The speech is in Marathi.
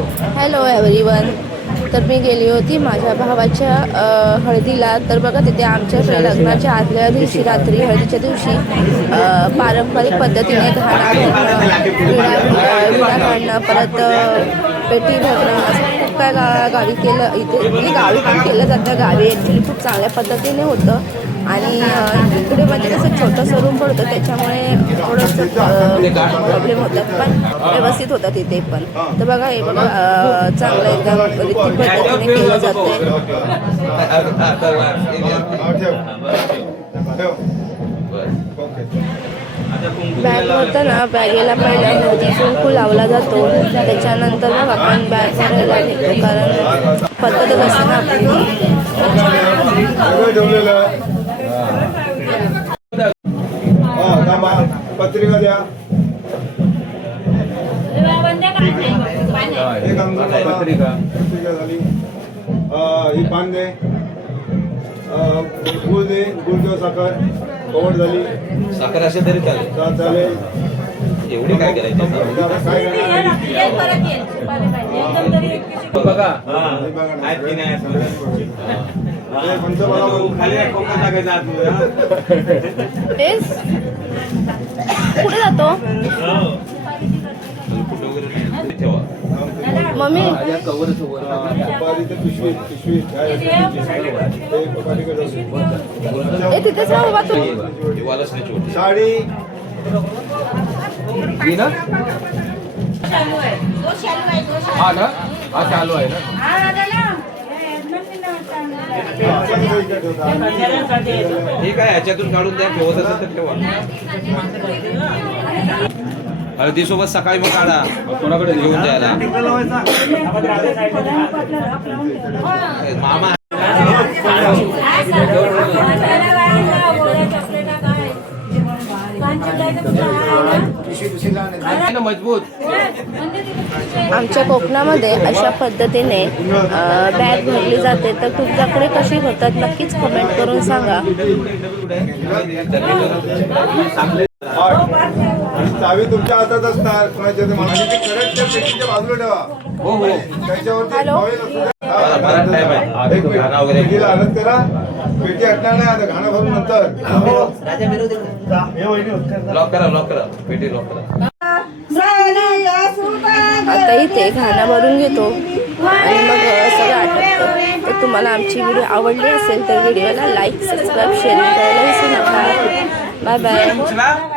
Hello everyone. तर मी गेली होती माझ्या भावाच्या हळदीला. तर बघा तिथे आमच्या लग्नाच्या आदल्या दिवशी रात्री हळदीच्या दिवशी पारंपरिक पद्धतीने घाणा भरणं, विडा काढणं, परत पेटी भरणं असं खूप काय गावी केलं. इथे गावी पण केलं जातं. गावी ॲक्च्युली खूप चांगल्या पद्धतीने होतं. आणि इकडे म्हणजे कसं छोटंसं रूम पडतं त्याच्यामुळे थोडंसं प्रॉब्लेम होतात, पण व्यवस्थित होतं तिथे पण. तर बघा हे बघा चांगलं एकदम रीती पद्धतीने केलं जातं. बॅग भरतं ना, बॅगेला पहिला हळदी कुंकू लावला जातो. त्याच्यानंतर मग आपण बॅग भरायला घेतो, कारण पद्धतच असते ना आपली. पत्रिका द्या. पत्रिका झाली. ही पान दे, गुळ दे, गुळ किंवा साखर कवड झाली. साखर असेल तरी चालेल. चालेल. एवढी काय करायचं बघा. कुठे जातो मम्मी? तिथेच राहू बा तू. साडी हा ना, हा चालू आहे ना. ठीक आहे, ह्याच्यातून काढून द्या. ठेवत असेल तर ठेवा. हळदीसोबत सकाळी मग काढा कोणाकडे घेऊन जायला. मामा मजबूत. आमच्या कोकणामध्ये अशा पद्धतीने बॅग भरली जाते. तर तुमच्याकडे कशी होतात नक्कीच कमेंट करून सांगा. चावी तुमच्या हातात असणार. कोणाच्या बाजूला ठेवा. हो हो, त्याच्यावरती आनंद करा. पेटी हटणार नाही आता, घाणा भरून नंतर. लॉक करा, लॉक करा, पेटी लॉक करा. आता इथे घाणा भरून घेतो आणि मग सगळं आटपतं. तर तुम्हाला आमची व्हिडिओ आवडली असेल तर व्हिडिओला लाईक, सबस्क्राईब, शेअर करायला विसरू नका. Bye bye.